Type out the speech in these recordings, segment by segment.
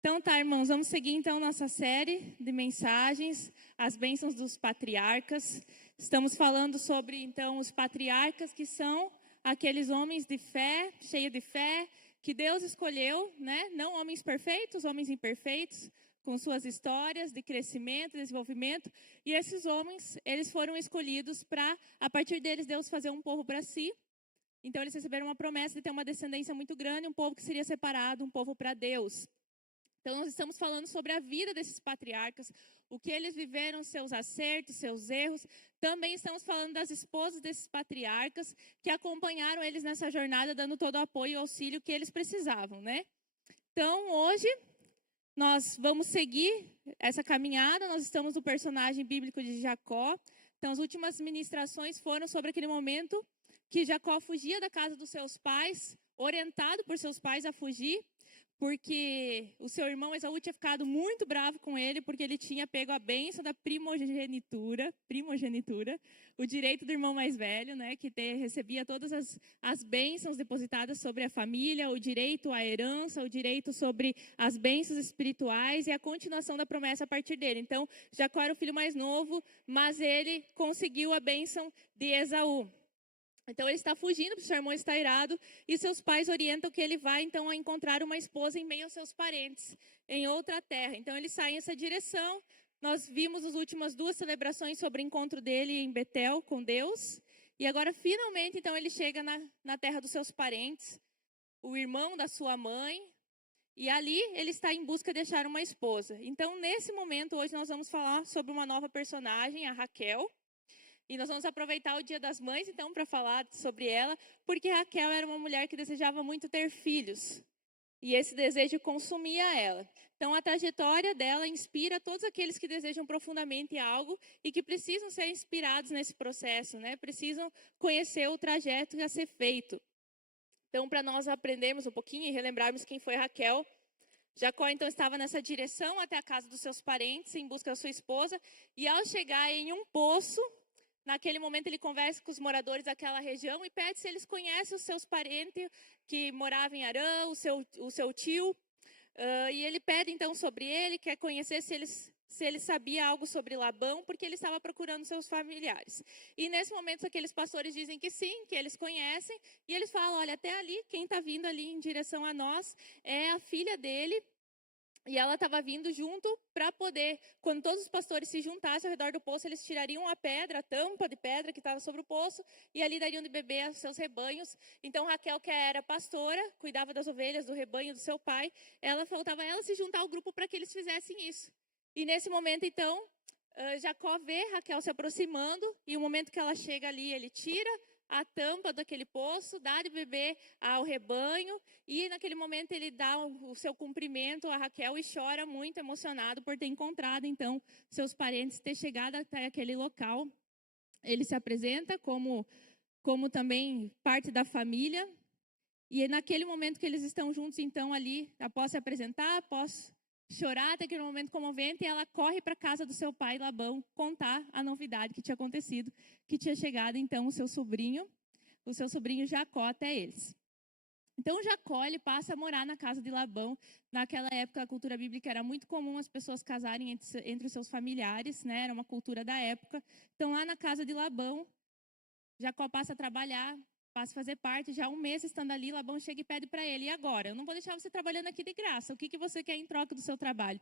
Então tá, irmãos, vamos seguir então nossa série de mensagens, as bênçãos dos patriarcas. Estamos falando sobre então os patriarcas, que são aqueles homens de fé, cheios de fé, que Deus escolheu, né? Não homens perfeitos, homens imperfeitos, com suas histórias de crescimento, desenvolvimento. E esses homens, eles foram escolhidos para, a partir deles, Deus fazer um povo para si. Então eles receberam uma promessa de ter uma descendência muito grande, um povo que seria separado, um povo para Deus. Então, nós estamos falando sobre a vida desses patriarcas, o que eles viveram, seus acertos, seus erros. Também estamos falando das esposas desses patriarcas, que acompanharam eles nessa jornada, dando todo o apoio e auxílio que eles precisavam, né? Então, hoje, nós vamos seguir essa caminhada. Nós estamos no personagem bíblico de Jacó. Então, as últimas ministrações foram sobre aquele momento que Jacó fugia da casa dos seus pais, orientado por seus pais a fugir, porque o seu irmão Esaú tinha ficado muito bravo com ele, porque ele tinha pego a bênção da primogenitura, o direito do irmão mais velho, né, que recebia todas as bênçãos depositadas sobre a família, o direito à herança, o direito sobre as bênçãos espirituais e a continuação da promessa a partir dele. Então, Jacó era o filho mais novo, mas ele conseguiu a bênção de Esaú. Então, ele está fugindo, porque seu irmão está irado, e seus pais orientam que ele vai, então, a encontrar uma esposa em meio aos seus parentes, em outra terra. Então, ele sai nessa direção. Nós vimos as últimas duas celebrações sobre o encontro dele em Betel com Deus. E agora, finalmente, então, ele chega na terra dos seus parentes, o irmão da sua mãe, e ali ele está em busca de achar uma esposa. Então, nesse momento, hoje nós vamos falar sobre uma nova personagem, a Raquel. E nós vamos aproveitar o Dia das Mães, então, para falar sobre ela, porque Raquel era uma mulher que desejava muito ter filhos. E esse desejo consumia ela. Então, a trajetória dela inspira todos aqueles que desejam profundamente algo e que precisam ser inspirados nesse processo, né? Precisam conhecer o trajeto a ser feito. Então, para nós aprendermos um pouquinho e relembrarmos quem foi Raquel, Jacó, então, estava nessa direção até a casa dos seus parentes, em busca da sua esposa, e ao chegar em um poço, naquele momento, ele conversa com os moradores daquela região e pede se eles conhecem os seus parentes que moravam em Harã, o seu tio. E ele pede, então, sobre ele, quer conhecer se ele sabia algo sobre Labão, porque ele estava procurando seus familiares. E, nesse momento, aqueles pastores dizem que sim, que eles conhecem. E eles falam, olha, até ali, quem está vindo ali em direção a nós é a filha dele. E ela estava vindo junto para poder, quando todos os pastores se juntassem ao redor do poço, eles tirariam a pedra, a tampa de pedra que estava sobre o poço, e ali dariam de beber aos seus rebanhos. Então Raquel, que era pastora, cuidava das ovelhas do rebanho do seu pai, faltava ela se juntar ao grupo para que eles fizessem isso. E nesse momento, então, Jacó vê Raquel se aproximando, e o momento que ela chega ali, ele tira a tampa daquele poço, dá de beber ao rebanho, e naquele momento ele dá o seu cumprimento a Raquel e chora muito emocionado por ter encontrado, então, seus parentes, ter chegado até aquele local. Ele se apresenta como também parte da família, e naquele momento que eles estão juntos, então, ali, após se apresentar, após chorar até aquele momento comovente, ela corre para a casa do seu pai, Labão, contar a novidade que tinha acontecido, que tinha chegado, então, o seu sobrinho Jacó até eles. Então, Jacó, ele passa a morar na casa de Labão. Naquela época, a cultura bíblica era muito comum as pessoas casarem entre os seus familiares, né? Era uma cultura da época. Então, lá na casa de Labão, Jacó passa a trabalhar, passa a fazer parte, já 1 mês estando ali, Labão chega e pede para ele, e agora? Eu não vou deixar você trabalhando aqui de graça, o que você quer em troca do seu trabalho?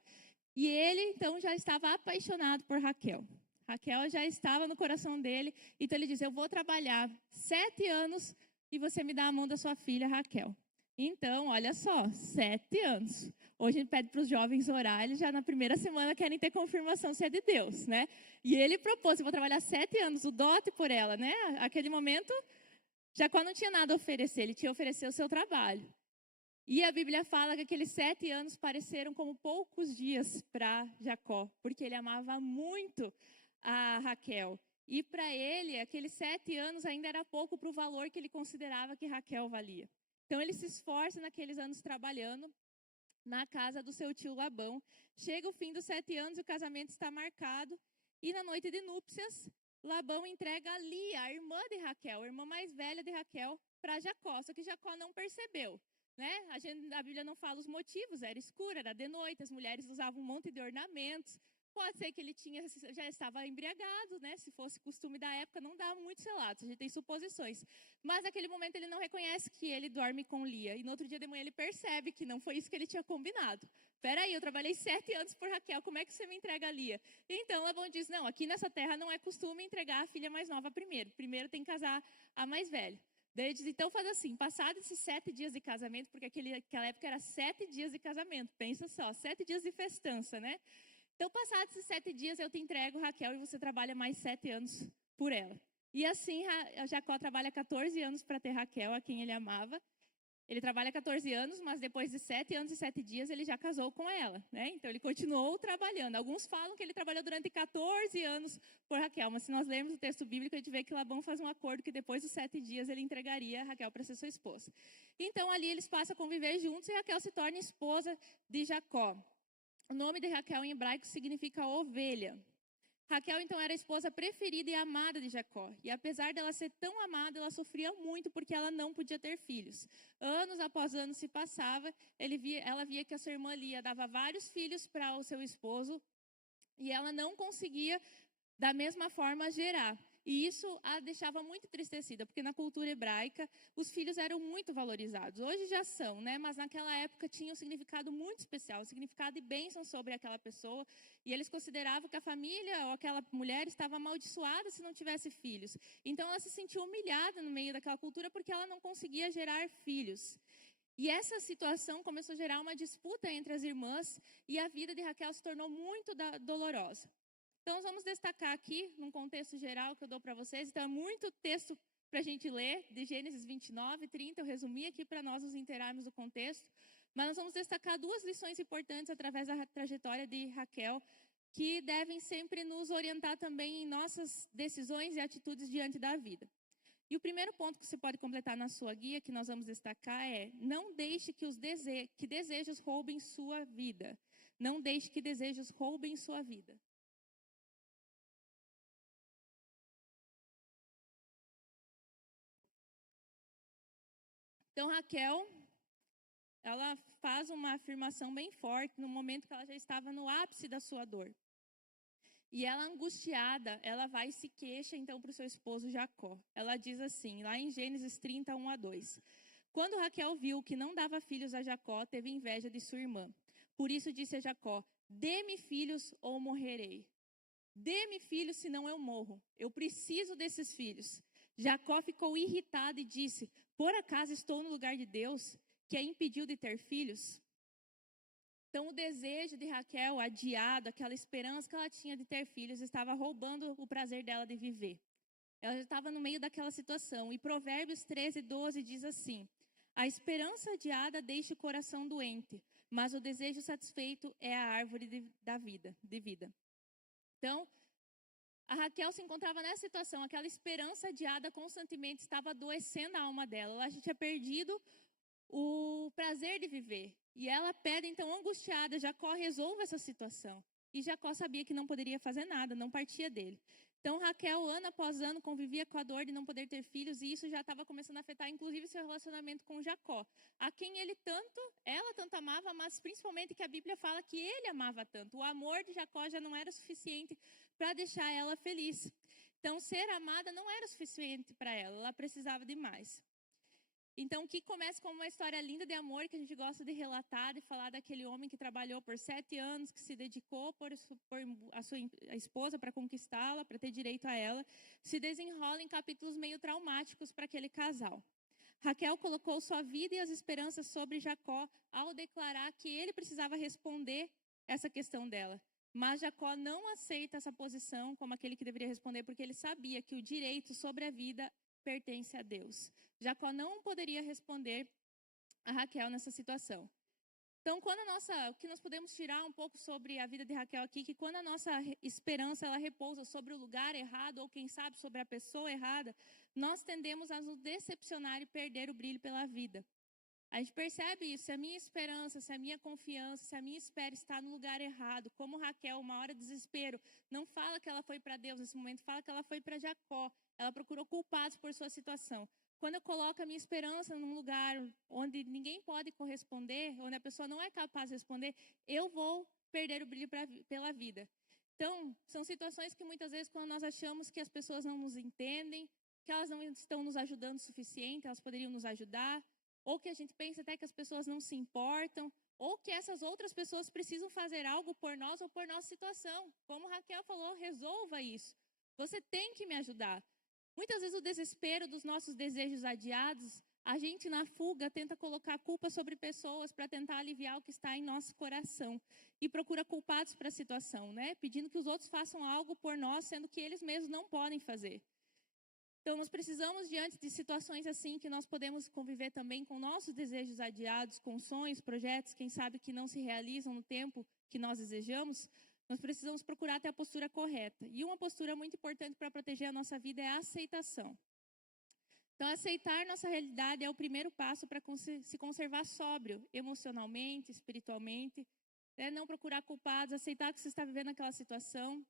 E ele, então, já estava apaixonado por Raquel. Raquel já estava no coração dele, então ele diz, eu vou trabalhar 7 anos e você me dá a mão da sua filha, Raquel. Então, olha só, 7 anos. Hoje ele pede para os jovens orar, eles já na primeira semana querem ter confirmação se é de Deus, né? E ele propôs, eu vou trabalhar 7 anos, o dote por ela, né? Aquele momento, Jacó não tinha nada a oferecer, ele tinha a oferecer o seu trabalho. E a Bíblia fala que aqueles 7 anos pareceram como poucos dias para Jacó, porque ele amava muito a Raquel. E para ele, aqueles 7 anos ainda era pouco para o valor que ele considerava que Raquel valia. Então ele se esforça naqueles anos trabalhando na casa do seu tio Labão. Chega o fim dos 7 anos e o casamento está marcado. E na noite de núpcias, Labão entrega a Lia, a irmã de Raquel, a irmã mais velha de Raquel, para Jacó. Só que Jacó não percebeu. né? A Bíblia não fala os motivos, era escuro, era de noite, as mulheres usavam um monte de ornamentos. Pode ser que ele já estava embriagado, né? Se fosse costume da época, não dá muitos relatos, a gente tem suposições. Mas naquele momento ele não reconhece que ele dorme com Lia. E no outro dia de manhã ele percebe que não foi isso que ele tinha combinado. Peraí, eu trabalhei 7 anos por Raquel, como é que você me entrega a Lia? Então Labão diz, não, aqui nessa terra não é costume entregar a filha mais nova primeiro. Primeiro tem que casar a mais velha. Daí ele diz, então faz assim, passados esses 7 dias de casamento, porque aquela época era 7 dias de casamento, pensa só, 7 dias de festança, né? Então, passados esses 7 dias, eu te entrego, Raquel, e você trabalha mais 7 anos por ela. E assim, Jacó trabalha 14 anos para ter Raquel, a quem ele amava. Ele trabalha 14 anos, mas depois de 7 anos e 7 dias, ele já casou com ela, né? Então, ele continuou trabalhando. Alguns falam que ele trabalhou durante 14 anos por Raquel, mas se nós lermos o texto bíblico, a gente vê que Labão faz um acordo que depois dos 7 dias, ele entregaria Raquel para ser sua esposa. Então, ali eles passam a conviver juntos e Raquel se torna esposa de Jacó. O nome de Raquel em hebraico significa ovelha. Raquel, então, era a esposa preferida e amada de Jacó. E apesar dela ser tão amada, ela sofria muito porque ela não podia ter filhos. Anos após anos se passava, ela via que a sua irmã Lia dava vários filhos para o seu esposo e ela não conseguia, da mesma forma, gerar. E isso a deixava muito entristecida, porque na cultura hebraica os filhos eram muito valorizados. Hoje já são, né? Mas naquela época tinha um significado muito especial, um significado de bênção sobre aquela pessoa. E eles consideravam que a família ou aquela mulher estava amaldiçoada se não tivesse filhos. Então ela se sentiu humilhada no meio daquela cultura porque ela não conseguia gerar filhos. E essa situação começou a gerar uma disputa entre as irmãs e a vida de Raquel se tornou muito dolorosa. Então, nós vamos destacar aqui, num contexto geral que eu dou para vocês. Então, é muito texto para a gente ler, de Gênesis 29, 30. Eu resumi aqui para nós nos inteirarmos do contexto. Mas nós vamos destacar 2 lições importantes através da trajetória de Raquel, que devem sempre nos orientar também em nossas decisões e atitudes diante da vida. E o primeiro ponto que você pode completar na sua guia, que nós vamos destacar, é: não deixe que desejos roubem sua vida. Não deixe que desejos roubem sua vida. Então, Raquel, ela faz uma afirmação bem forte no momento que ela já estava no ápice da sua dor. E ela, angustiada, ela vai e se queixa então para o seu esposo Jacó. Ela diz assim, lá em Gênesis 30, 1-2. Quando Raquel viu que não dava filhos a Jacó, teve inveja de sua irmã. Por isso disse a Jacó, dê-me filhos ou morrerei. Dê-me filhos, senão eu morro. Eu preciso desses filhos. Jacó ficou irritado e disse, por acaso estou no lugar de Deus, que a impediu de ter filhos? Então, o desejo de Raquel, adiado, aquela esperança que ela tinha de ter filhos, estava roubando o prazer dela de viver. Ela já estava no meio daquela situação. E Provérbios 13, 12 diz assim, a esperança adiada deixa o coração doente, mas o desejo satisfeito é a árvore de vida. Então, a Raquel se encontrava nessa situação, aquela esperança adiada constantemente estava adoecendo a alma dela. Ela já tinha perdido o prazer de viver. E ela pede, então, angustiada, Jacó resolva essa situação. E Jacó sabia que não poderia fazer nada, não partia dele. Então, Raquel, ano após ano, convivia com a dor de não poder ter filhos, e isso já estava começando a afetar, inclusive, seu relacionamento com Jacó, a quem ela tanto amava, mas principalmente que a Bíblia fala que ele amava tanto. O amor de Jacó já não era suficiente para deixar ela feliz. Então, ser amada não era suficiente para ela precisava de mais. Então, que começa como uma história linda de amor que a gente gosta de relatar, de falar daquele homem que trabalhou por 7 anos, que se dedicou por a sua esposa para conquistá-la, para ter direito a ela, se desenrola em capítulos meio traumáticos para aquele casal. Raquel colocou sua vida e as esperanças sobre Jacó ao declarar que ele precisava responder essa questão dela. Mas Jacó não aceita essa posição como aquele que deveria responder, porque ele sabia que o direito sobre a vida pertence a Deus. Jacó não poderia responder a Raquel nessa situação. Então, o que nós podemos tirar um pouco sobre a vida de Raquel aqui, que quando a nossa esperança ela repousa sobre o lugar errado, ou quem sabe sobre a pessoa errada, nós tendemos a nos decepcionar e perder o brilho pela vida. A gente percebe isso, se a minha esperança, se a minha confiança, se a minha espera está no lugar errado, como Raquel, uma hora de desespero, não fala que ela foi para Deus nesse momento, fala que ela foi para Jacó. Ela procurou culpados por sua situação. quando eu coloco a minha esperança num lugar onde ninguém pode corresponder, onde a pessoa não é capaz de responder, eu vou perder o brilho pela vida. Então, são situações que muitas vezes, quando nós achamos que as pessoas não nos entendem, que elas não estão nos ajudando o suficiente, elas poderiam nos ajudar, ou que a gente pensa até que as pessoas não se importam, ou que essas outras pessoas precisam fazer algo por nós ou por nossa situação. Como Raquel falou, resolva isso. Você tem que me ajudar. Muitas vezes o desespero dos nossos desejos adiados, a gente na fuga tenta colocar a culpa sobre pessoas para tentar aliviar o que está em nosso coração. E procura culpados para a situação, né? Pedindo que os outros façam algo por nós, sendo que eles mesmos não podem fazer. Então, nós precisamos, diante de situações assim, que nós podemos conviver também com nossos desejos adiados, com sonhos, projetos, quem sabe que não se realizam no tempo que nós desejamos, nós precisamos procurar ter a postura correta. E uma postura muito importante para proteger a nossa vida é a aceitação. Então, aceitar nossa realidade é o primeiro passo para se conservar sóbrio, emocionalmente, espiritualmente, né? Não procurar culpados, aceitar que você está vivendo aquela situação.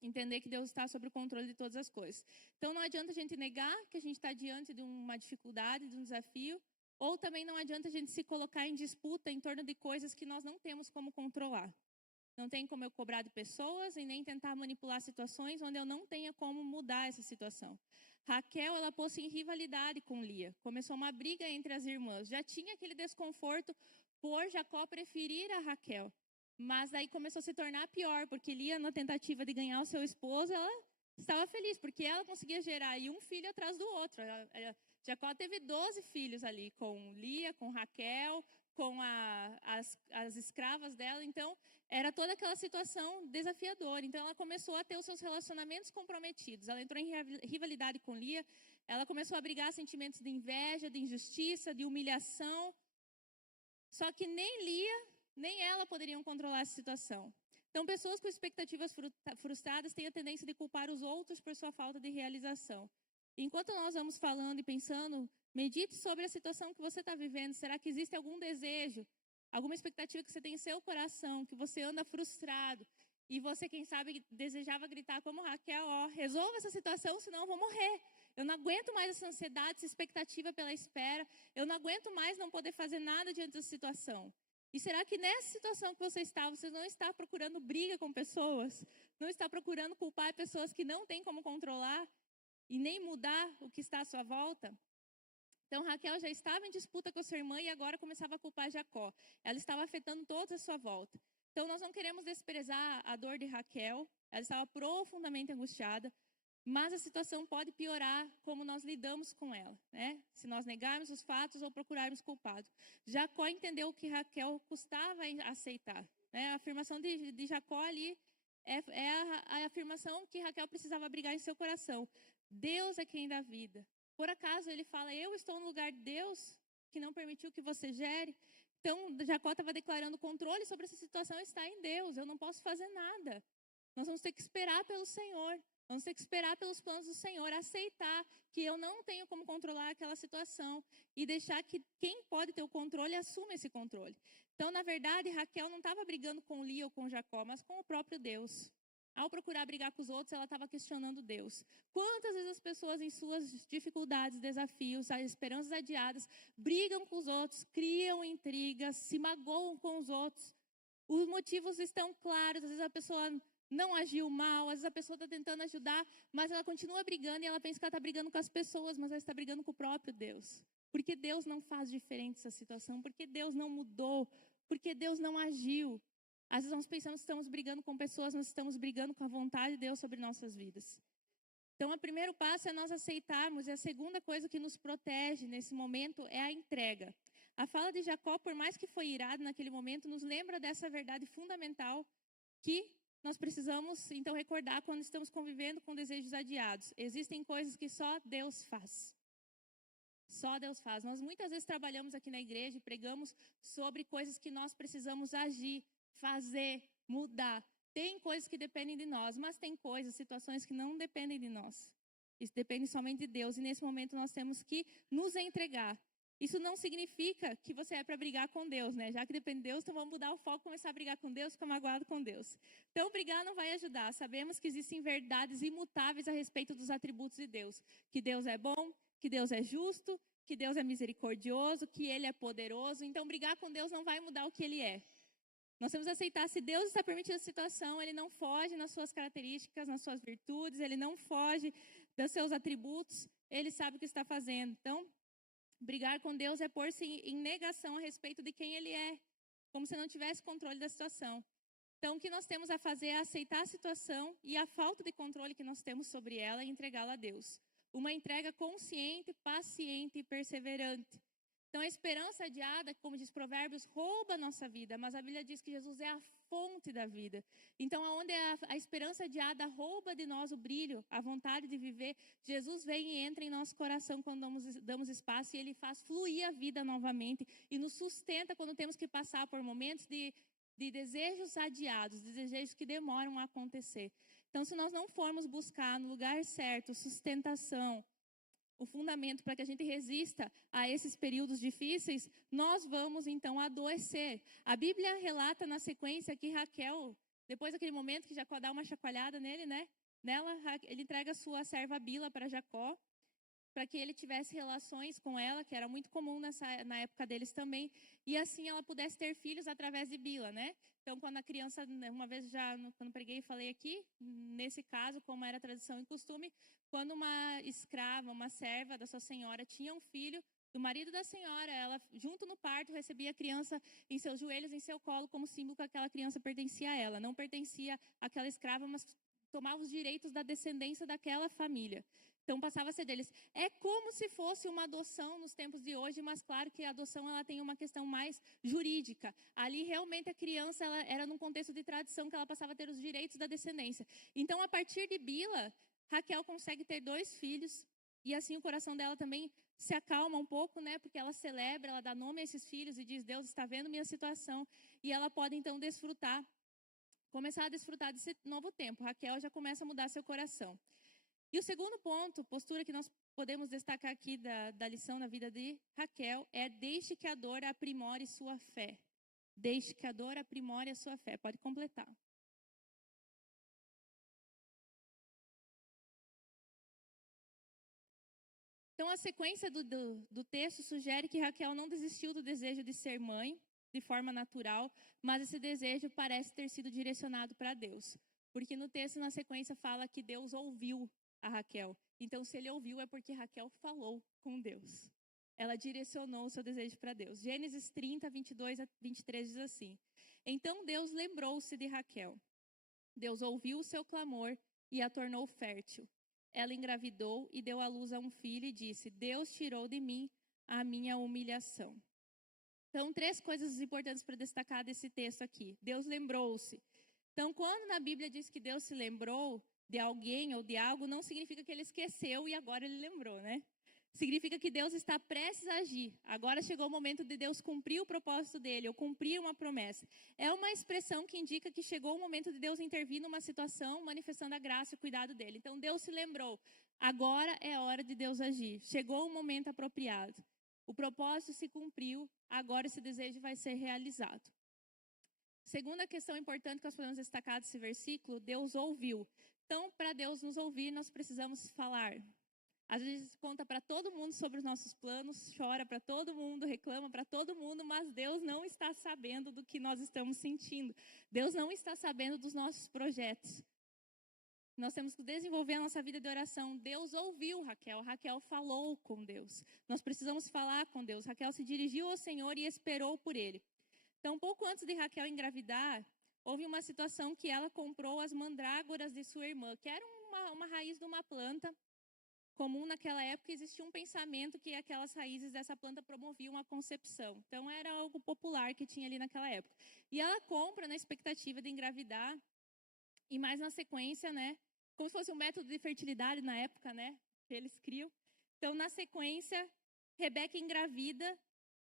Entender que Deus está sob o controle de todas as coisas. Então, não adianta a gente negar que a gente está diante de uma dificuldade, de um desafio, ou também não adianta a gente se colocar em disputa em torno de coisas que nós não temos como controlar. Não tem como eu cobrar de pessoas e nem tentar manipular situações onde eu não tenha como mudar essa situação. Raquel, ela pôs-se em rivalidade com Lia. Começou uma briga entre as irmãs. Já tinha aquele desconforto por Jacó preferir a Raquel. Mas daí começou a se tornar pior, porque Lia, na tentativa de ganhar o seu esposo, ela estava feliz, porque ela conseguia gerar aí um filho atrás do outro. Jacó teve 12 filhos ali, com Lia, com Raquel, com as escravas dela. Então, era toda aquela situação desafiadora. Então, ela começou a ter os seus relacionamentos comprometidos. Ela entrou em rivalidade com Lia. Ela começou a abrigar sentimentos de inveja, de injustiça, de humilhação. Só que nem Lia, nem ela poderiam controlar essa situação. Então, pessoas com expectativas frustradas têm a tendência de culpar os outros por sua falta de realização. Enquanto nós vamos falando e pensando, medite sobre a situação que você está vivendo. Será que existe algum desejo, alguma expectativa que você tem em seu coração, que você anda frustrado, e você, quem sabe, desejava gritar como Raquel, resolva essa situação, senão eu vou morrer. Eu não aguento mais essa ansiedade, essa expectativa pela espera. Eu não aguento mais não poder fazer nada diante dessa situação. E será que nessa situação que você não está procurando briga com pessoas? Não está procurando culpar pessoas que não têm como controlar e nem mudar o que está à sua volta? Então, Raquel já estava em disputa com a sua irmã e agora começava a culpar Jacó. Ela estava afetando todos à sua volta. Então, nós não queremos desprezar a dor de Raquel. Ela estava profundamente angustiada. Mas a situação pode piorar como nós lidamos com ela, né? Se nós negarmos os fatos ou procurarmos culpado. Jacó entendeu que Raquel custava aceitar, né? A afirmação de Jacó ali é a afirmação que Raquel precisava abrigar em seu coração. Deus é quem dá vida. Por acaso ele fala, eu estou no lugar de Deus, que não permitiu que você gere? Então, Jacó estava declarando, o controle sobre essa situação está em Deus, eu não posso fazer nada. Nós vamos ter que esperar pelo Senhor. Vamos ter que esperar pelos planos do Senhor, aceitar que eu não tenho como controlar aquela situação e deixar que quem pode ter o controle assuma esse controle. Então, na verdade, Raquel não estava brigando com Lia ou com Jacó, mas com o próprio Deus. Ao procurar brigar com os outros, ela estava questionando Deus. Quantas vezes as pessoas em suas dificuldades, desafios, esperanças adiadas, brigam com os outros, criam intrigas, se magoam com os outros. Os motivos estão claros, às vezes a pessoa não agiu mal, às vezes a pessoa está tentando ajudar, mas ela continua brigando e ela pensa que ela está brigando com as pessoas, mas ela está brigando com o próprio Deus. Porque Deus não faz diferente essa situação, porque Deus não mudou, porque Deus não agiu. Às vezes nós pensamos que estamos brigando com pessoas, nós estamos brigando com a vontade de Deus sobre nossas vidas. Então, o primeiro passo é nós aceitarmos, e a segunda coisa que nos protege nesse momento é a entrega. A fala de Jacó, por mais que foi irado naquele momento, nos lembra dessa verdade fundamental que nós precisamos, então, recordar quando estamos convivendo com desejos adiados. Existem coisas que só Deus faz. Só Deus faz. Nós muitas vezes trabalhamos aqui na igreja e pregamos sobre coisas que nós precisamos agir, fazer, mudar. Tem coisas que dependem de nós, mas tem coisas, situações que não dependem de nós. Isso depende somente de Deus. E nesse momento nós temos que nos entregar. Isso não significa que você é para brigar com Deus, né? Já que depende de Deus, então vamos mudar o foco, começar a brigar com Deus, ficar magoado com Deus. Então, brigar não vai ajudar. Sabemos que existem verdades imutáveis a respeito dos atributos de Deus. Que Deus é bom, que Deus é justo, que Deus é misericordioso, que Ele é poderoso. Então, brigar com Deus não vai mudar o que Ele é. Nós temos que aceitar, se Deus está permitindo a situação, Ele não foge nas suas características, nas suas virtudes, Ele não foge dos seus atributos, Ele sabe o que está fazendo. Então, brigar com Deus é pôr-se em negação a respeito de quem Ele é, como se não tivesse controle da situação. Então, o que nós temos a fazer é aceitar a situação e a falta de controle que nós temos sobre ela e entregá-la a Deus. Uma entrega consciente, paciente e perseverante. Então, a esperança adiada, como diz Provérbios, rouba a nossa vida, mas a Bíblia diz que Jesus é a fonte da vida. Então, onde a esperança adiada rouba de nós o brilho, a vontade de viver, Jesus vem e entra em nosso coração quando damos espaço e Ele faz fluir a vida novamente e nos sustenta quando temos que passar por momentos de desejos adiados, de desejos que demoram a acontecer. Então, se nós não formos buscar no lugar certo sustentação, o fundamento para que a gente resista a esses períodos difíceis, nós vamos então adoecer. A Bíblia relata na sequência que Raquel, depois daquele momento que Jacó dá uma chacoalhada nele, né? Nela, ele entrega sua serva Bila para Jacó, para que ele tivesse relações com ela, que era muito comum na época deles também, e assim ela pudesse ter filhos através de Bila, né? Então, quando a criança, uma vez já, quando preguei, falei aqui, nesse caso, como era tradição e costume, quando uma escrava, uma serva da sua senhora tinha um filho, do marido da senhora, ela, junto no parto, recebia a criança em seus joelhos, em seu colo, como símbolo que aquela criança pertencia a ela. Não pertencia àquela escrava, mas tomava os direitos da descendência daquela família. Então, passava a ser deles. É como se fosse uma adoção nos tempos de hoje, mas claro que a adoção ela tem uma questão mais jurídica. Ali, realmente, a criança ela era num contexto de tradição que ela passava a ter os direitos da descendência. Então, a partir de Bila, Raquel consegue ter 2 filhos. E assim o coração dela também se acalma um pouco, né? Porque ela celebra, ela dá nome a esses filhos e diz, Deus está vendo minha situação. E ela pode, então, começar a desfrutar desse novo tempo. Raquel já começa a mudar seu coração. E o segundo ponto, postura que nós podemos destacar aqui da lição na vida de Raquel, é deixe que a dor aprimore sua fé. Deixe que a dor aprimore a sua fé. Pode completar. Então, a sequência do texto sugere que Raquel não desistiu do desejo de ser mãe de forma natural, mas esse desejo parece ter sido direcionado para Deus. Porque no texto, na sequência, fala que Deus ouviu a Raquel. Então, se ele ouviu, é porque Raquel falou com Deus. Ela direcionou o seu desejo para Deus. Gênesis 30, 22 a 23 diz assim: Então Deus lembrou-se de Raquel. Deus ouviu o seu clamor e a tornou fértil. Ela engravidou e deu à luz a um filho e disse: Deus tirou de mim a minha humilhação. Então, 3 coisas importantes para destacar desse texto aqui. Deus lembrou-se. Então, quando na Bíblia diz que Deus se lembrou de alguém ou de algo, não significa que ele esqueceu e agora ele lembrou, né? Significa que Deus está prestes a agir. Agora chegou o momento de Deus cumprir o propósito dele, ou cumprir uma promessa. É uma expressão que indica que chegou o momento de Deus intervir numa situação, manifestando a graça e o cuidado dele. Então Deus se lembrou. Agora é a hora de Deus agir. Chegou o momento apropriado. O propósito se cumpriu, agora esse desejo vai ser realizado. Segunda questão importante que nós podemos destacar desse versículo, Deus ouviu. Então, para Deus nos ouvir, nós precisamos falar. Às vezes conta para todo mundo sobre os nossos planos, chora para todo mundo, reclama para todo mundo, mas Deus não está sabendo do que nós estamos sentindo. Deus não está sabendo dos nossos projetos. Nós temos que desenvolver a nossa vida de oração. Deus ouviu Raquel, Raquel falou com Deus. Nós precisamos falar com Deus. Raquel se dirigiu ao Senhor e esperou por Ele. Então, pouco antes de Raquel engravidar, houve uma situação que ela comprou as mandrágoras de sua irmã, que era uma raiz de uma planta comum naquela época. Existia um pensamento que aquelas raízes dessa planta promoviam a concepção. Então, era algo popular que tinha ali naquela época. E ela compra na expectativa de engravidar, e mais na sequência, né, como se fosse um método de fertilidade na época, né, que eles criam. Então, na sequência, Rebeca engravida,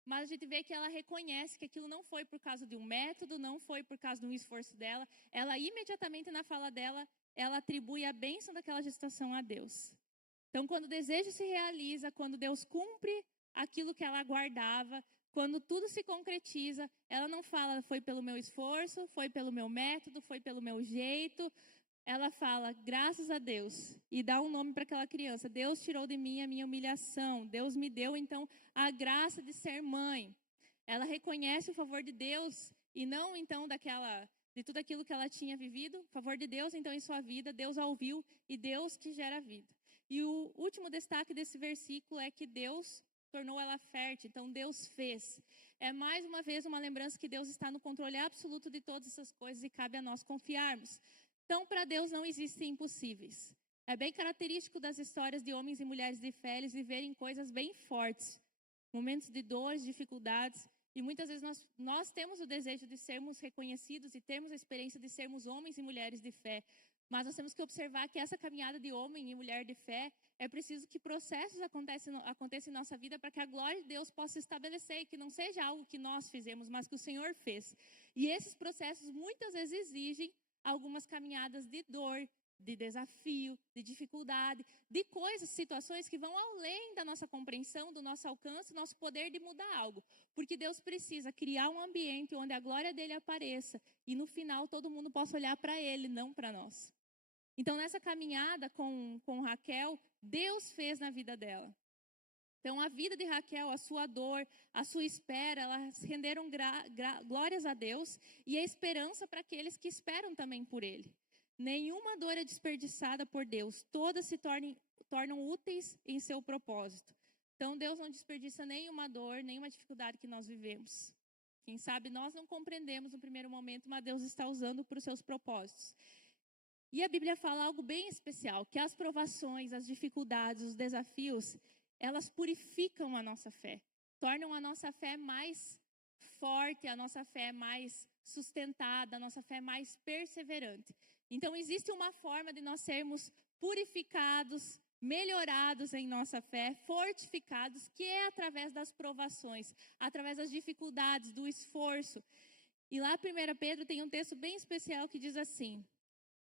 mas a gente vê que ela reconhece que aquilo não foi por causa de um método, não foi por causa de um esforço dela. Ela imediatamente na fala dela, ela atribui a bênção daquela gestação a Deus. Então, quando o desejo se realiza, quando Deus cumpre aquilo que ela aguardava, quando tudo se concretiza, ela não fala foi pelo meu esforço, foi pelo meu método, foi pelo meu jeito, ela fala, graças a Deus, e dá um nome para aquela criança. Deus tirou de mim a minha humilhação. Deus me deu, então, a graça de ser mãe. Ela reconhece o favor de Deus e não, então, de tudo aquilo que ela tinha vivido. O favor de Deus, então, em sua vida, Deus a ouviu e Deus que gera vida. E o último destaque desse versículo é que Deus tornou ela fértil, então Deus fez. É mais uma vez uma lembrança que Deus está no controle absoluto de todas essas coisas e cabe a nós confiarmos. Então, para Deus não existem impossíveis. É bem característico das histórias de homens e mulheres de fé eles viverem coisas bem fortes, momentos de dores, dificuldades, e muitas vezes nós temos o desejo de sermos reconhecidos e termos a experiência de sermos homens e mulheres de fé, mas nós temos que observar que essa caminhada de homem e mulher de fé, é preciso que processos aconteçam em nossa vida para que a glória de Deus possa se estabelecer e que não seja algo que nós fizemos, mas que o Senhor fez. E esses processos muitas vezes exigem algumas caminhadas de dor, de desafio, de dificuldade, de coisas, situações que vão além da nossa compreensão, do nosso alcance, nosso poder de mudar algo. Porque Deus precisa criar um ambiente onde a glória dele apareça e no final todo mundo possa olhar para ele, não para nós. Então nessa caminhada com Raquel, Deus fez na vida dela. Então a vida de Raquel, a sua dor, a sua espera, elas renderam glórias a Deus e a esperança para aqueles que esperam também por ele. Nenhuma dor é desperdiçada por Deus, todas se tornam úteis em seu propósito. Então Deus não desperdiça nenhuma dor, nenhuma dificuldade que nós vivemos. Quem sabe nós não compreendemos no primeiro momento, mas Deus está usando para os seus propósitos. E a Bíblia fala algo bem especial, que as provações, as dificuldades, os desafios, elas purificam a nossa fé, tornam a nossa fé mais forte, a nossa fé mais sustentada, a nossa fé mais perseverante. Então, existe uma forma de nós sermos purificados, melhorados em nossa fé, fortificados, que é através das provações, através das dificuldades, do esforço. E lá, 1 Pedro tem um texto bem especial que diz assim: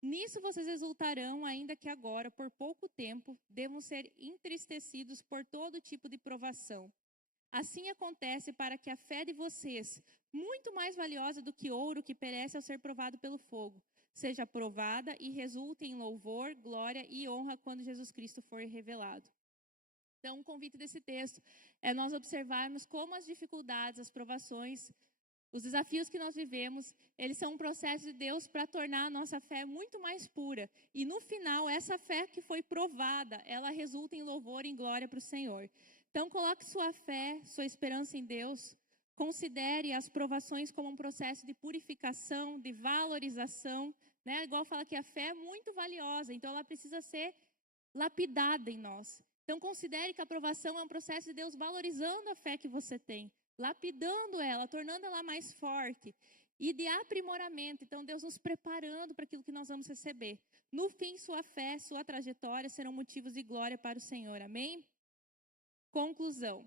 nisso vocês exultarão, ainda que agora, por pouco tempo, devam ser entristecidos por todo tipo de provação. Assim acontece para que a fé de vocês, muito mais valiosa do que ouro que perece ao ser provado pelo fogo, seja provada e resulte em louvor, glória e honra quando Jesus Cristo for revelado. Então, o convite desse texto é nós observarmos como as dificuldades, as provações, os desafios que nós vivemos, eles são um processo de Deus para tornar a nossa fé muito mais pura. E no final, essa fé que foi provada, ela resulta em louvor e em glória para o Senhor. Então, coloque sua fé, sua esperança em Deus. Considere as provações como um processo de purificação, de valorização. Né? Igual fala que a fé é muito valiosa, então ela precisa ser lapidada em nós. Então, considere que a provação é um processo de Deus valorizando a fé que você tem, lapidando ela, tornando ela mais forte e de aprimoramento. Então, Deus nos preparando para aquilo que nós vamos receber. No fim, sua fé, sua trajetória serão motivos de glória para o Senhor. Amém? Conclusão.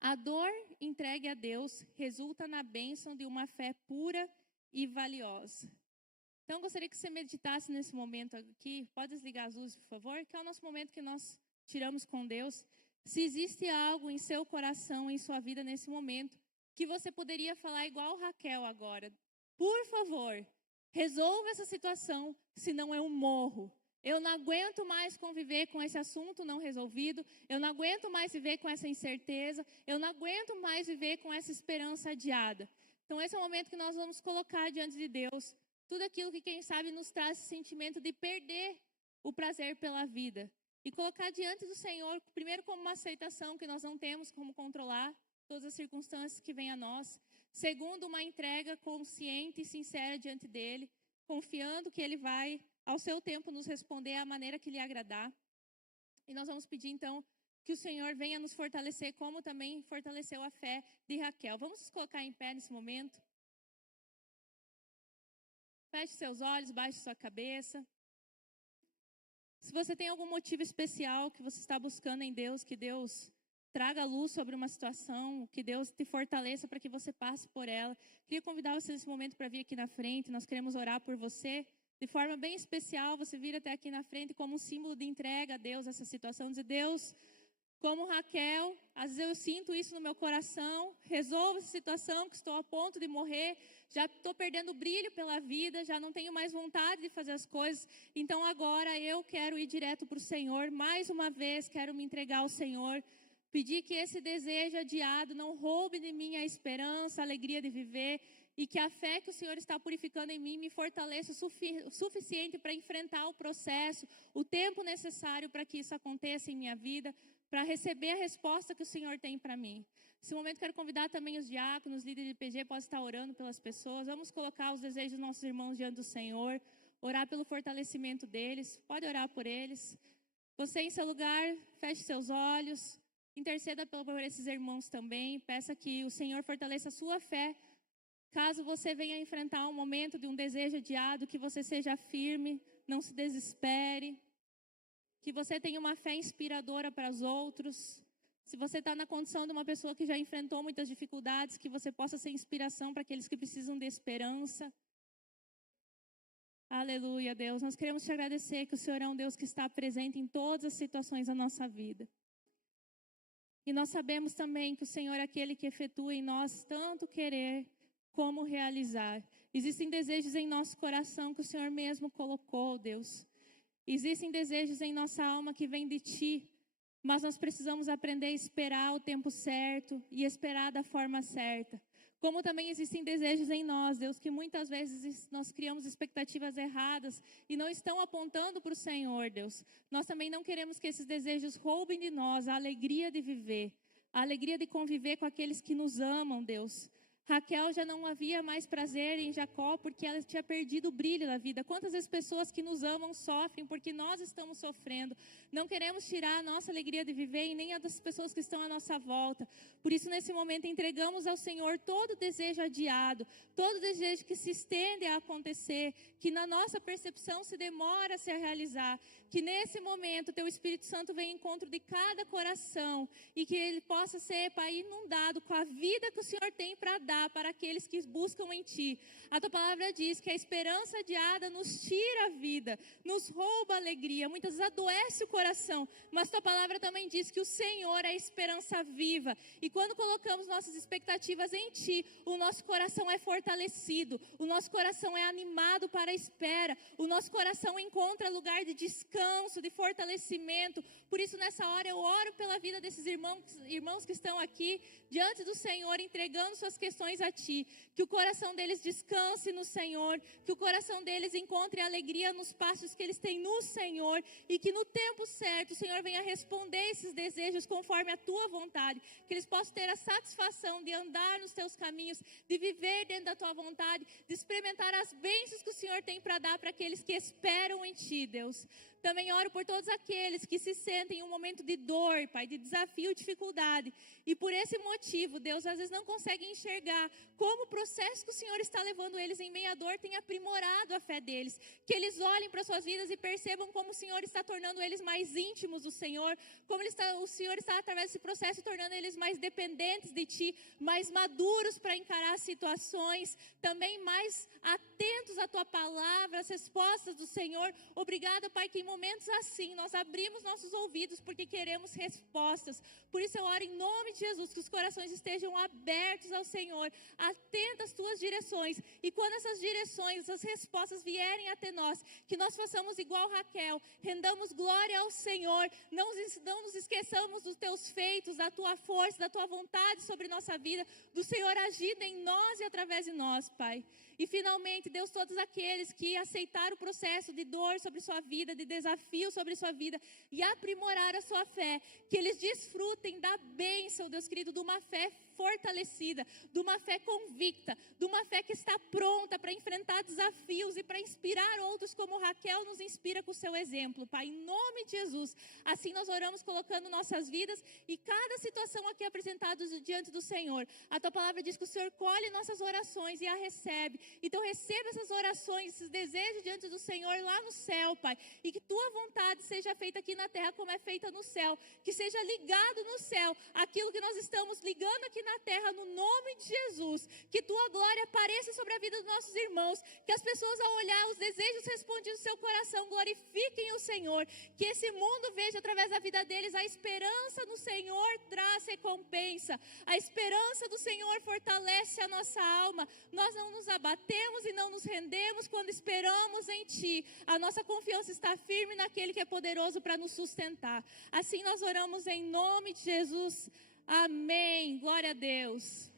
A dor entregue a Deus resulta na bênção de uma fé pura e valiosa. Então, gostaria que você meditasse nesse momento aqui. Pode desligar as luzes, por favor? Que é o nosso momento que nós tiramos com Deus. Se existe algo em seu coração, em sua vida nesse momento, que você poderia falar igual Raquel agora. Por favor, resolva essa situação, senão eu morro. Eu não aguento mais conviver com esse assunto não resolvido. Eu não aguento mais viver com essa incerteza. Eu não aguento mais viver com essa esperança adiada. Então, esse é o momento que nós vamos colocar diante de Deus tudo aquilo que, quem sabe, nos traz esse sentimento de perder o prazer pela vida. E colocar diante do Senhor, primeiro como uma aceitação que nós não temos como controlar todas as circunstâncias que vêm a nós. Segundo, uma entrega consciente e sincera diante dEle, confiando que Ele vai, ao seu tempo, nos responder à maneira que lhe agradar. E nós vamos pedir, então, que o Senhor venha nos fortalecer, como também fortaleceu a fé de Raquel. Vamos nos colocar em pé nesse momento. Feche seus olhos, baixe sua cabeça. Se você tem algum motivo especial que você está buscando em Deus, que Deus traga luz sobre uma situação, que Deus te fortaleça para que você passe por ela. Queria convidar você nesse momento para vir aqui na frente, nós queremos orar por você. De forma bem especial, você vir até aqui na frente como um símbolo de entrega a Deus essa situação, dizer: Deus, Como Raquel, às vezes eu sinto isso no meu coração, resolvo essa situação que estou a ponto de morrer, já estou perdendo o brilho pela vida, já não tenho mais vontade de fazer as coisas, então agora eu quero ir direto para o Senhor, mais uma vez quero me entregar ao Senhor, pedir que esse desejo adiado não roube de mim a esperança, a alegria de viver, e que a fé que o Senhor está purificando em mim me fortaleça o suficiente para enfrentar o processo, o tempo necessário para que isso aconteça em minha vida, para receber a resposta que o Senhor tem para mim. Nesse momento quero convidar também os diáconos, líderes de PG, podem estar orando pelas pessoas. Vamos colocar os desejos dos nossos irmãos diante do Senhor, orar pelo fortalecimento deles, pode orar por eles. Você em seu lugar, feche seus olhos, interceda por esses irmãos também, peça que o Senhor fortaleça a sua fé. Caso você venha enfrentar um momento de um desejo adiado, que você seja firme, não se desespere. Que você tenha uma fé inspiradora para os outros. Se você está na condição de uma pessoa que já enfrentou muitas dificuldades, que você possa ser inspiração para aqueles que precisam de esperança. Aleluia, Deus. Nós queremos te agradecer que o Senhor é um Deus que está presente em todas as situações da nossa vida. E nós sabemos também que o Senhor é aquele que efetua em nós tanto querer como realizar. Existem desejos em nosso coração que o Senhor mesmo colocou, Deus. Existem desejos em nossa alma que vêm de Ti, mas nós precisamos aprender a esperar o tempo certo e esperar da forma certa. Como também existem desejos em nós, Deus, que muitas vezes nós criamos expectativas erradas e não estão apontando para o Senhor, Deus. Nós também não queremos que esses desejos roubem de nós a alegria de viver, a alegria de conviver com aqueles que nos amam, Deus. Raquel já não havia mais prazer em Jacó porque ela tinha perdido o brilho da vida. Quantas vezes pessoas que nos amam sofrem porque nós estamos sofrendo. Não queremos tirar a nossa alegria de viver e nem a das pessoas que estão à nossa volta. Por isso, nesse momento, entregamos ao Senhor todo desejo adiado, todo desejo que se estende a acontecer, que na nossa percepção se demora a se realizar. Que nesse momento, Teu Espírito Santo venha em encontro de cada coração e que ele possa ser, Pai, inundado com a vida que o Senhor tem para dar para aqueles que buscam em Ti. A Tua palavra diz que a esperança adiada nos tira a vida, nos rouba a alegria, muitas vezes adoece o coração, mas Tua palavra também diz que o Senhor é a esperança viva, e quando colocamos nossas expectativas em Ti, o nosso coração é fortalecido, o nosso coração é animado para a espera, o nosso coração encontra lugar de descanso, de fortalecimento. Por isso nessa hora eu oro pela vida desses irmãos que estão aqui diante do Senhor, entregando suas questões a Ti, que o coração deles descanse no Senhor, que o coração deles encontre alegria nos passos que eles têm no Senhor, e que no tempo certo o Senhor venha responder esses desejos conforme a Tua vontade, que eles possam ter a satisfação de andar nos Teus caminhos, de viver dentro da Tua vontade, de experimentar as bênçãos que o Senhor tem para dar para aqueles que esperam em Ti, Deus. Também oro por todos aqueles que se sentem em um momento de dor, Pai, de desafio, dificuldade. E por esse motivo, Deus, às vezes não consegue enxergar como o processo que o Senhor está levando eles em meio à dor tem aprimorado a fé deles. Que eles olhem para suas vidas e percebam como o Senhor está tornando eles mais íntimos do Senhor. Como o Senhor está, através desse processo, tornando eles mais dependentes de Ti, mais maduros para encarar as situações, também mais atentos à Tua palavra, às respostas do Senhor. Obrigada, Pai, que em momentos assim nós abrimos nossos ouvidos porque queremos respostas. Por isso eu oro em nome de Jesus, que os corações estejam abertos ao Senhor, atentos às Tuas direções, e quando essas direções, essas respostas vierem até nós, que nós façamos igual Raquel, rendamos glória ao Senhor, não nos esqueçamos dos Teus feitos, da Tua força, da Tua vontade sobre nossa vida, do Senhor agindo em nós e através de nós, Pai. E finalmente, Deus, todos aqueles que aceitaram o processo de dor sobre sua vida, de desafio sobre sua vida e aprimorar a sua fé, que eles desfrutem da bênção, Deus querido, de uma fé fortalecida, de uma fé convicta, de uma fé que está pronta para enfrentar desafios e para inspirar outros como Raquel nos inspira com o seu exemplo, Pai, em nome de Jesus. Assim nós oramos colocando nossas vidas e cada situação aqui apresentada diante do Senhor. A Tua palavra diz que o Senhor colhe nossas orações e a recebe. Então receba essas orações, esses desejos diante do Senhor lá no céu, Pai, e que Tua vontade seja feita aqui na terra como é feita no céu, que seja ligado no céu aquilo que nós estamos ligando aqui na terra no nome de Jesus. Que tua glória apareça sobre a vida dos nossos irmãos. Que as pessoas, ao olhar os desejos respondidos do seu coração, glorifiquem o Senhor. Que esse mundo veja através da vida deles a esperança no Senhor traz recompensa. A esperança do Senhor fortalece a nossa alma. Nós não nos abatemos e não nos rendemos quando esperamos em Ti. A nossa confiança está firme naquele que é poderoso para nos sustentar. Assim nós oramos em nome de Jesus. Amém. Glória a Deus.